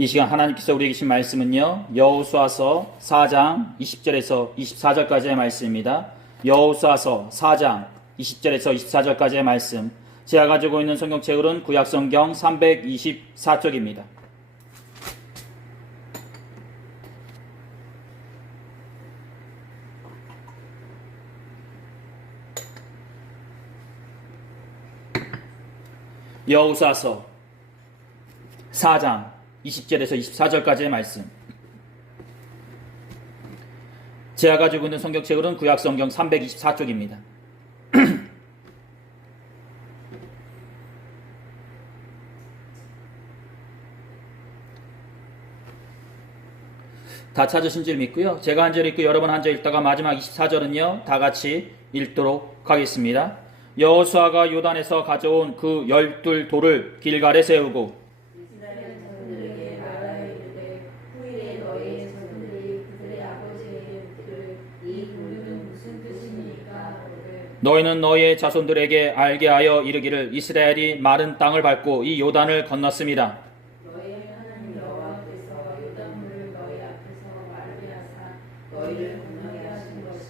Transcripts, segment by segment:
이 시간 하나님께서 우리에게 주신 말씀은요, 여호수아서 4장 20절에서 24절까지의 말씀입니다. 여호수아서 4장 20절에서 24절까지의 말씀. 제가 가지고 있는 성경책으로는 구약성경 324쪽입니다. 여호수아서 4장 20절에서 24절까지의 말씀. 제가 가지고 있는 성경책으로는 구약성경 324쪽입니다. 다 찾으신 줄 믿고요. 제가 한 절 읽고 여러분 한 절 읽다가 마지막 24절은요. 다 같이 읽도록 하겠습니다. 여호수아가 요단에서 가져온 그 12 돌을 길갈에 세우고 너희는 너희의 자손들에게 알게 하여 이르기를 이스라엘이 마른 땅을 밟고 이 요단을 건넜습니다. 너희의 하나님 여호와께서 요단물을 너희 앞에서 마르게 하사 너희를 건너게 하신 것이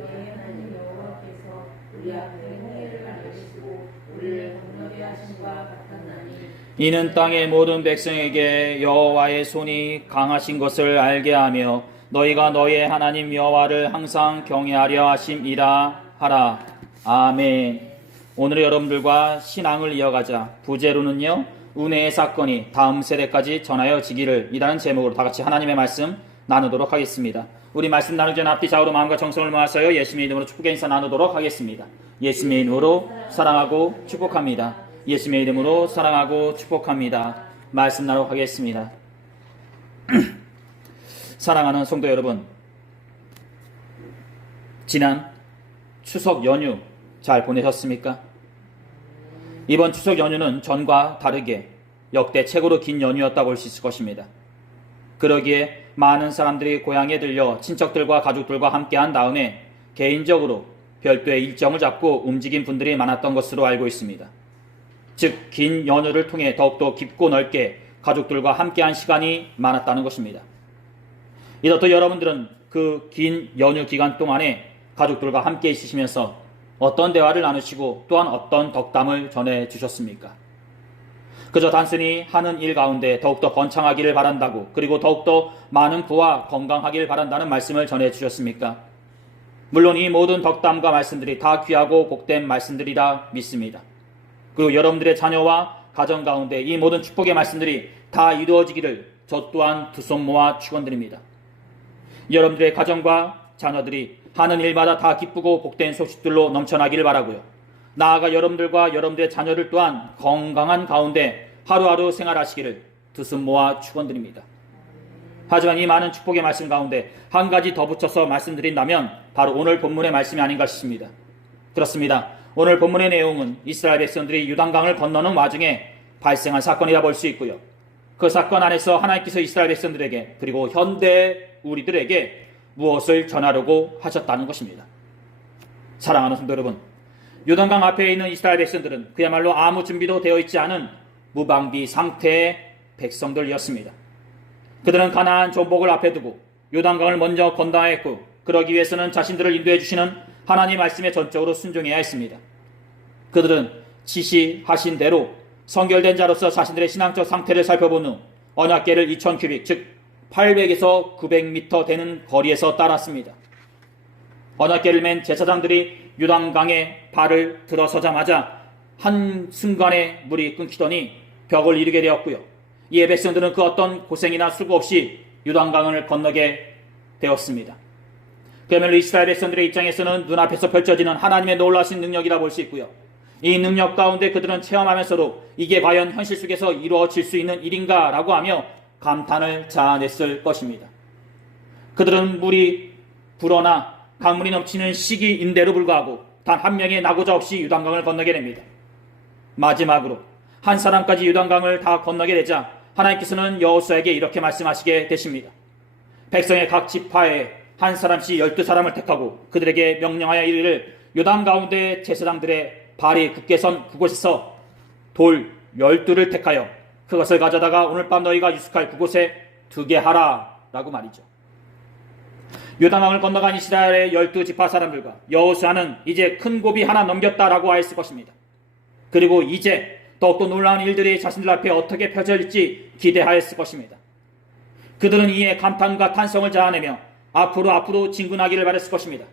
너희의 하나님 여호와께서 우리 앞에 홍해를 가르시고 우리를 건너게 하신 바 같았나니 이는 땅의 모든 백성에게 여호와의 손이 강하신 것을 알게 하며 너희가 너희의 하나님 여호와를 항상 경외하려 하심이라 하라. 아멘. 오늘 여러분들과 신앙을 이어가자. 부제로는요, 은혜의 사건이 다음 세대까지 전하여지기를 이라는 제목으로 다 같이 하나님의 말씀 나누도록 하겠습니다. 우리 말씀 나누기 전 앞뒤 좌우로 마음과 정성을 모아서요, 예수님의 이름으로 축복의 인사 나누도록 하겠습니다. 예수님의 이름으로 사랑하고 축복합니다. 예수님의 이름으로 사랑하고 축복합니다. 말씀 나누도록 하겠습니다. 사랑하는 성도 여러분, 지난 추석 연휴 잘 보내셨습니까? 이번 추석 연휴는 전과 다르게 역대 최고로 긴 연휴였다 볼 수 있을 것입니다. 그러기에 많은 사람들이 고향에 들려 친척들과 가족들과 함께한 다음에 개인적으로 별도의 일정을 잡고 움직인 분들이 많았던 것으로 알고 있습니다. 즉, 긴 연휴를 통해 더욱더 깊고 넓게 가족들과 함께한 시간이 많았다는 것입니다. 이렇듯 여러분들은 그 긴 연휴 기간 동안에 가족들과 함께 있으시면서 어떤 대화를 나누시고 또한 어떤 덕담을 전해주셨습니까? 그저 단순히 하는 일 가운데 더욱더 번창하기를 바란다고, 그리고 더욱더 많은 부와 건강하기를 바란다는 말씀을 전해주셨습니까? 물론 이 모든 덕담과 말씀들이 다 귀하고 복된 말씀들이라 믿습니다. 그리고 여러분들의 자녀와 가정 가운데 이 모든 축복의 말씀들이 다 이루어지기를 저 또한 두 손 모아 축원드립니다. 여러분들의 가정과 자녀들이 하는 일마다 다 기쁘고 복된 소식들로 넘쳐나기를 바라고요. 나아가 여러분들과 여러분들의 자녀들 또한 건강한 가운데 하루하루 생활하시기를 두 손 모아 축원드립니다. 하지만 이 많은 축복의 말씀 가운데 한 가지 더 붙여서 말씀드린다면 바로 오늘 본문의 말씀이 아닌가 싶습니다. 그렇습니다. 오늘 본문의 내용은 이스라엘 백성들이 요단강을 건너는 와중에 발생한 사건이라 볼 수 있고요. 그 사건 안에서 하나님께서 이스라엘 백성들에게, 그리고 현대 우리들에게 무엇을 전하려고 하셨다는 것입니다. 사랑하는 성도 여러분, 요단강 앞에 있는 이스라엘 백성들은 그야말로 아무 준비도 되어 있지 않은 무방비 상태의 백성들이었습니다. 그들은 가나안 정복을 앞에 두고 요단강을 먼저 건너야 했고, 그러기 위해서는 자신들을 인도해 주시는 하나님 말씀에 전적으로 순종해야 했습니다. 그들은 지시하신 대로 성결된 자로서 자신들의 신앙적 상태를 살펴본 후 언약궤를 2000규빅, 즉 800에서 900m 되는 거리에서 따랐습니다. 언약궤를 맨 제사장들이 요단강에 발을 들어서자마자 한순간에 물이 끊기더니 벽을 이루게 되었고요. 이에 백성들은 그 어떤 고생이나 수고 없이 요단강을 건너게 되었습니다. 그야말로 이스라엘 백성들의 입장에서는 눈앞에서 펼쳐지는 하나님의 놀라신 능력이라 볼 수 있고요. 이 능력 가운데 그들은 체험하면서도 이게 과연 현실 속에서 이루어질 수 있는 일인가 라고 하며 감탄을 자아냈을 것입니다. 그들은 물이 불어나 강물이 넘치는 시기인데도 불구하고 단 한 명의 낙오자 없이 요단강을 건너게 됩니다. 마지막으로 한 사람까지 요단강을 다 건너게 되자 하나님께서는 여호수아에게 이렇게 말씀하시게 되십니다. 백성의 각 지파에 한 사람씩 12사람을 택하고 그들에게 명령하여 이르기를 요단 가운데 제사장들의 발이 굳게 선 그곳에서 돌 12를 택하여 그것을 가져다가 오늘 밤 너희가 유숙할 그곳에 두게 하라 라고 말이죠. 요단강을 건너간 이스라엘의 12지파 사람들과 여호수아는 이제 큰 고비 하나 넘겼다라고 하였을 것입니다. 그리고 이제 더욱더 놀라운 일들이 자신들 앞에 어떻게 펼쳐질지 기대하였을 것입니다. 그들은 이에 감탄과 탄성을 자아내며 앞으로 진군하기를 바랬을 것입니다.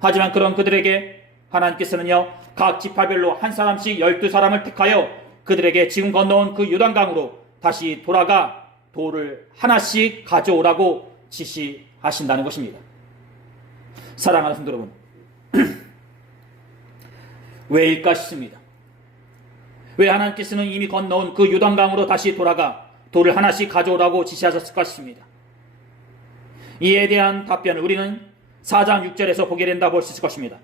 하지만 그런 그들에게 하나님께서는요, 각 지파별로 한 사람씩 12사람을 택하여 그들에게 지금 건너온 그 요단강으로 다시 돌아가 돌을 하나씩 가져오라고 지시하신다는 것입니다. 사랑하는 성도 여러분, 왜일까 싶습니다. 왜 하나님께서는 이미 건너온 그 요단강으로 다시 돌아가 돌을 하나씩 가져오라고 지시하셨을까 싶습니다. 이에 대한 답변을 우리는 4장 6절에서 보게 된다 볼 수 있을 것입니다.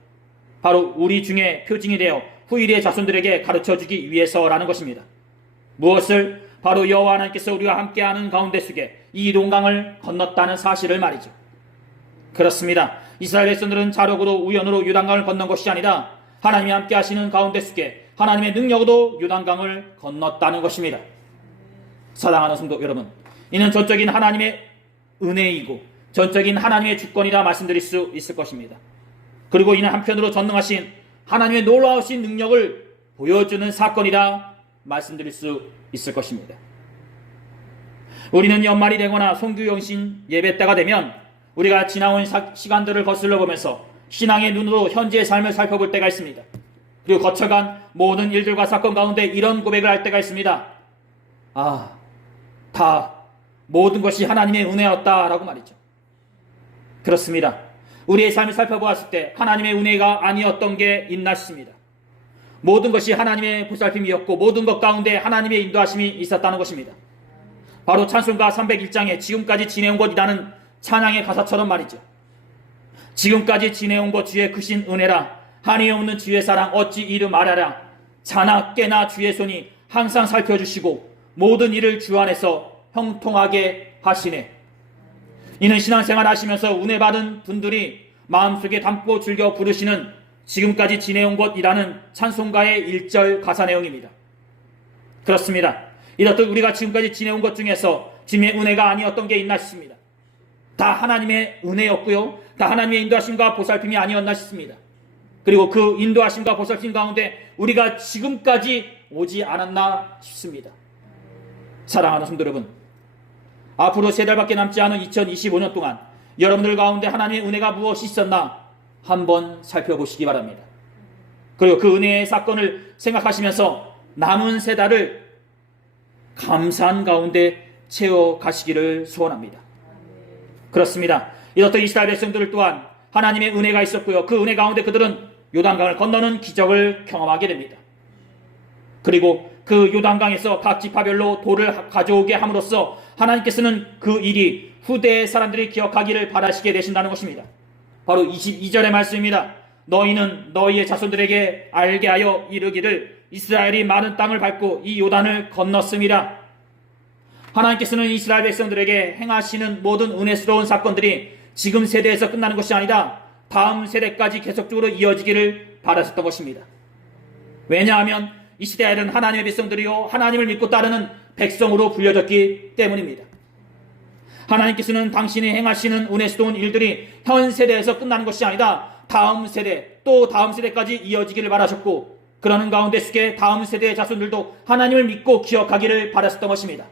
바로 우리 중에 표징이 되어 후일의 자손들에게 가르쳐주기 위해서라는 것입니다. 무엇을? 바로 여호와 하나님께서 우리와 함께하는 가운데 속에 이 요단강을 건넜다는 사실을 말이죠. 그렇습니다. 이스라엘 백성들은 자력으로 우연으로 요단강을 건넌 것이 아니라 하나님이 함께하시는 가운데 속에 하나님의 능력으로 요단강을 건넜다는 것입니다. 사랑하는 성도 여러분, 이는 전적인 하나님의 은혜이고 전적인 하나님의 주권이라 말씀드릴 수 있을 것입니다. 그리고 이는 한편으로 전능하신 하나님의 놀라우신 능력을 보여주는 사건이라 말씀드릴 수 있을 것입니다. 우리는 연말이 되거나 송규영신 예배 때가 되면 우리가 지나온 시간들을 거슬러 보면서 신앙의 눈으로 현재의 삶을 살펴볼 때가 있습니다. 그리고 거쳐간 모든 일들과 사건 가운데 이런 고백을 할 때가 있습니다. 다 모든 것이 하나님의 은혜였다라고 말이죠. 그렇습니다. 우리의 삶을 살펴보았을 때 하나님의 은혜가 아니었던 게 있나 싶습니다. 모든 것이 하나님의 보살핌이었고 모든 것 가운데 하나님의 인도하심이 있었다는 것입니다. 바로 찬송가 301장에 지금까지 지내온 것이라는 찬양의 가사처럼 말이죠. 지금까지 지내온 것 주의 크신 은혜라, 한이 없는 주의 사랑 어찌 이루 말하랴. 자나 깨나 주의 손이 항상 살펴주시고 모든 일을 주 안에서 형통하게 하시네. 이는 신앙생활 하시면서 은혜 받은 분들이 마음속에 담고 즐겨 부르시는 지금까지 지내온 것이라는 찬송가의 1절 가사 내용입니다. 그렇습니다. 이렇듯 우리가 지금까지 지내온 것 중에서 주님의 은혜가 아니었던 게 있나 싶습니다. 다 하나님의 은혜였고요, 다 하나님의 인도하심과 보살핌이 아니었나 싶습니다. 그리고 그 인도하심과 보살핌 가운데 우리가 지금까지 오지 않았나 싶습니다. 사랑하는 성도 여러분, 앞으로 3달밖에 남지 않은 2025년 동안 여러분들 가운데 하나님의 은혜가 무엇이 있었나 한번 살펴보시기 바랍니다. 그리고 그 은혜의 사건을 생각하시면서 남은 3달을 감사한 가운데 채워가시기를 소원합니다. 그렇습니다. 이렇듯 이스라엘 백성들 또한 하나님의 은혜가 있었고요, 그 은혜 가운데 그들은 요단강을 건너는 기적을 경험하게 됩니다. 그리고 그 요단강에서 각 지파별로 돌을 가져오게 함으로써 하나님께서는 그 일이 후대의 사람들이 기억하기를 바라시게 되신다는 것입니다. 바로 22절의 말씀입니다. 너희는 너희의 자손들에게 알게 하여 이르기를 이스라엘이 많은 땅을 밟고 이 요단을 건넜음이라. 하나님께서는 이스라엘 백성들에게 행하시는 모든 은혜스러운 사건들이 지금 세대에서 끝나는 것이 아니라 다음 세대까지 계속적으로 이어지기를 바라셨던 것입니다. 왜냐하면 이스라엘은 하나님의 백성들이요 하나님을 믿고 따르는 백성으로 불려졌기 때문입니다. 하나님께서는 당신이 행하시는 은혜스러운 일들이 현 세대에서 끝나는 것이 아니라 다음 세대 또 다음 세대까지 이어지기를 바라셨고, 그러는 가운데 속에 다음 세대의 자손들도 하나님을 믿고 기억하기를 바라셨던 것입니다.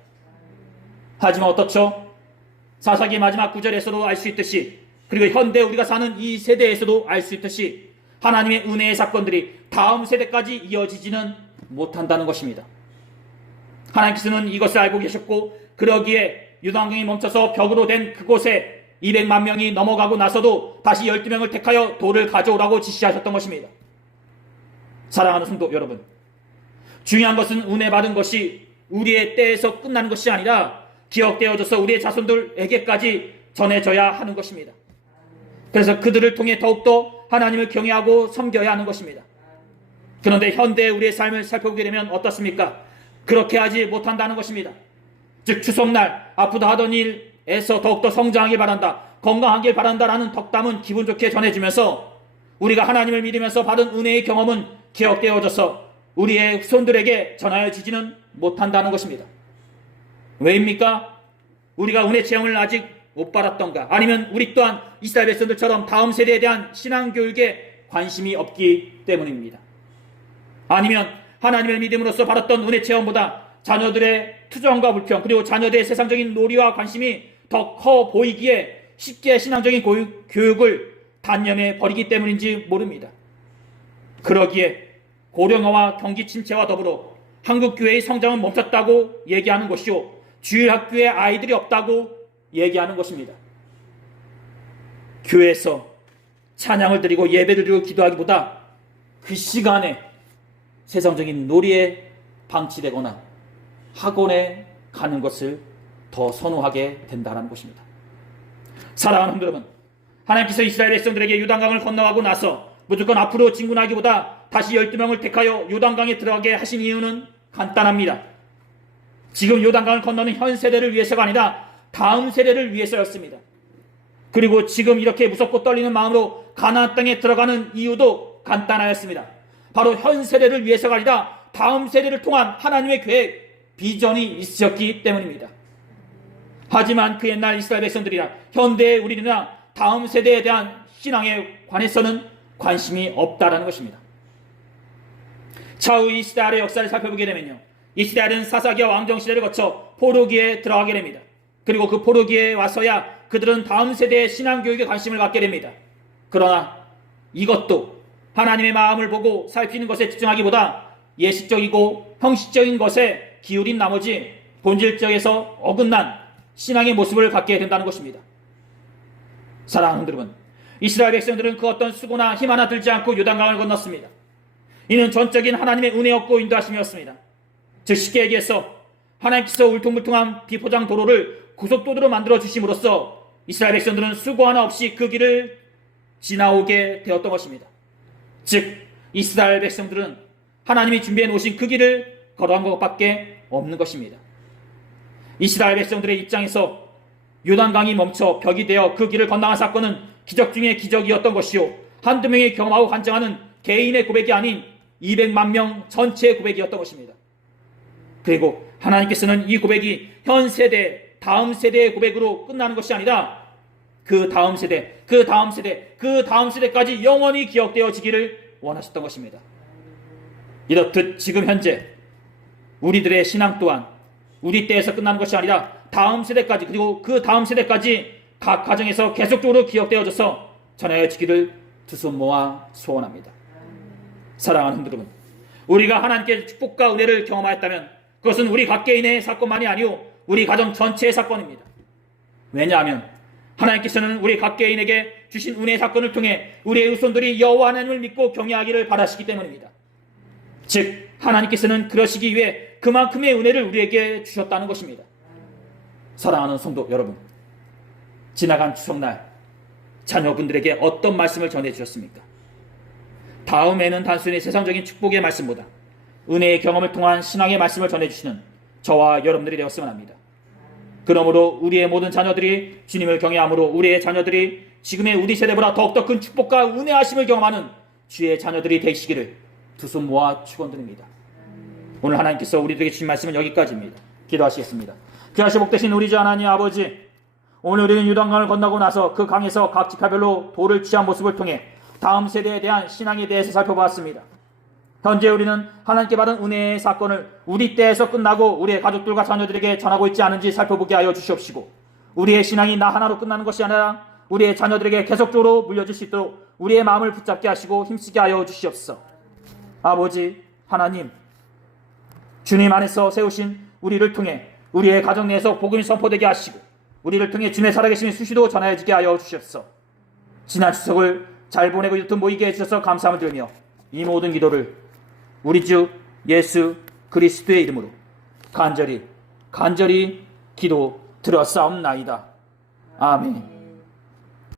하지만 어떻죠? 사사기 마지막 구절에서도 알 수 있듯이, 그리고 현대 우리가 사는 이 세대에서도 알 수 있듯이 하나님의 은혜의 사건들이 다음 세대까지 이어지지는 못한다는 것입니다. 하나님께서는 이것을 알고 계셨고, 그러기에 요단강이 멈춰서 벽으로 된 그곳에 200만 명이 넘어가고 나서도 다시 12명을 택하여 돌을 가져오라고 지시하셨던 것입니다. 사랑하는 성도 여러분, 중요한 것은 은혜 받은 것이 우리의 때에서 끝나는 것이 아니라 기억되어져서 우리의 자손들에게까지 전해져야 하는 것입니다. 그래서 그들을 통해 더욱더 하나님을 경외하고 섬겨야 하는 것입니다. 그런데 현대의 우리의 삶을 살펴보게 되면 어떻습니까? 그렇게 하지 못한다는 것입니다. 즉 추석날 아프다 하던 일에서 더욱더 성장하길 바란다, 건강하길 바란다라는 덕담은 기분 좋게 전해지면서 우리가 하나님을 믿으면서 받은 은혜의 경험은 기억되어져서 우리의 손들에게 전하여지지는 못한다는 것입니다. 왜입니까? 우리가 은혜 체험을 아직 못 받았던가? 아니면 우리 또한 이스라엘 백성들처럼 다음 세대에 대한 신앙교육에 관심이 없기 때문입니다. 아니면 하나님을 믿음으로써 받았던 은혜 체험보다 자녀들의 투정과 불평, 그리고 자녀들의 세상적인 놀이와 관심이 더 커 보이기에 쉽게 신앙적인 교육을 단념해 버리기 때문인지 모릅니다. 그러기에 고령화와 경기 침체와 더불어 한국 교회의 성장은 멈췄다고 얘기하는 것이요, 주일 학교에 아이들이 없다고 얘기하는 것입니다. 교회에서 찬양을 드리고 예배를 드리고 기도하기보다 그 시간에 세상적인 놀이에 방치되거나 학원에 가는 것을 더 선호하게 된다는 것입니다. 사랑하는 성도 여러분, 하나님께서 이스라엘 백성들에게 요단강을 건너가고 나서 무조건 앞으로 진군하기보다 다시 12명을 택하여 요단강에 들어가게 하신 이유는 간단합니다. 지금 요단강을 건너는 현 세대를 위해서가 아니라 다음 세대를 위해서였습니다. 그리고 지금 이렇게 무섭고 떨리는 마음으로 가나안 땅에 들어가는 이유도 간단하였습니다. 바로 현 세대를 위해서가 아니라 다음 세대를 통한 하나님의 계획, 비전이 있으셨기 때문입니다. 하지만 그 옛날 이스라엘 백성들이나 현대의 우리나 다음 세대에 대한 신앙에 관해서는 관심이 없다라는 것입니다. 차후 이스라엘의 역사를 살펴보게 되면요, 이스라엘은 사사기와 왕정시대를 거쳐 포로기에 들어가게 됩니다. 그리고 그 포로기에 와서야 그들은 다음 세대의 신앙교육에 관심을 갖게 됩니다. 그러나 이것도 하나님의 마음을 보고 살피는 것에 집중하기보다 예식적이고 형식적인 것에 기울인 나머지 본질적에서 어긋난 신앙의 모습을 갖게 된다는 것입니다. 사랑하는 여러분, 이스라엘 백성들은 그 어떤 수고나 힘 하나 들지 않고 요단강을 건넜습니다. 이는 전적인 하나님의 은혜였고 인도하심이었습니다. 즉 쉽게 얘기해서 하나님께서 울퉁불퉁한 비포장 도로를 고속도로로 만들어 주심으로써 이스라엘 백성들은 수고 하나 없이 그 길을 지나오게 되었던 것입니다. 즉 이스라엘 백성들은 하나님이 준비해 놓으신 그 길을 걸어간 것밖에 없는 것입니다. 이스라엘 백성들의 입장에서 요단강이 멈춰 벽이 되어 그 길을 건너간 사건은 기적 중에 기적이었던 것이요, 한두 명이 경험하고 간증하는 개인의 고백이 아닌 200만 명 전체의 고백이었던 것입니다. 그리고 하나님께서는 이 고백이 현 세대, 다음 세대의 고백으로 끝나는 것이 아니라 그 다음 세대, 그 다음 세대, 그 다음 세대까지 영원히 기억되어지기를 원하셨던 것입니다. 이렇듯 지금 현재 우리들의 신앙 또한 우리 때에서 끝나는 것이 아니라 다음 세대까지, 그리고 그 다음 세대까지 각 가정에서 계속적으로 기억되어져서 전하여지기를 두 손 모아 소원합니다. 사랑하는 여러분, 우리가 하나님께 축복과 은혜를 경험하였다면 그것은 우리 각개인의 사건만이 아니오 우리 가정 전체의 사건입니다. 왜냐하면 하나님께서는 우리 각개인에게 주신 은혜의 사건을 통해 우리의 후손들이 여호와 하나님을 믿고 경외하기를 바라시기 때문입니다. 즉 하나님께서는 그러시기 위해 그만큼의 은혜를 우리에게 주셨다는 것입니다. 사랑하는 성도 여러분, 지나간 추석날 자녀분들에게 어떤 말씀을 전해주셨습니까? 다음에는 단순히 세상적인 축복의 말씀보다 은혜의 경험을 통한 신앙의 말씀을 전해주시는 저와 여러분들이 되었으면 합니다. 그러므로 우리의 모든 자녀들이 주님을 경외함으로 우리의 자녀들이 지금의 우리 세대보다 더욱더 큰 축복과 은혜하심을 경험하는 주의 자녀들이 되시기를 두 손 모아 축원드립니다. 오늘 하나님께서 우리들에게 주신 말씀은 여기까지입니다. 기도하시겠습니다. 귀하시 복되신 우리 주 하나님 아버지, 오늘 우리는 요단강을 건너고 나서 그 강에서 각 지파별로 돌을 취한 모습을 통해 다음 세대에 대한 신앙에 대해서 살펴보았습니다. 현재 우리는 하나님께 받은 은혜의 사건을 우리 때에서 끝나고 우리의 가족들과 자녀들에게 전하고 있지 않은지 살펴보게 하여 주시옵시고, 우리의 신앙이 나 하나로 끝나는 것이 아니라 우리의 자녀들에게 계속적으로 물려줄 수 있도록 우리의 마음을 붙잡게 하시고 힘쓰게 하여 주시옵소서. 아버지 하나님, 주님 안에서 세우신 우리를 통해 우리의 가정 내에서 복음이 선포되게 하시고 우리를 통해 주님의 살아계심이 수시로 전하여지게 하여 주시옵소서. 지난 추석을 잘 보내고 이렇듯 모이게 해주셔서 감사함을 드리며 이 모든 기도를 우리 주 예수 그리스도의 이름으로 간절히 기도 드렸사옵나이다. 아멘.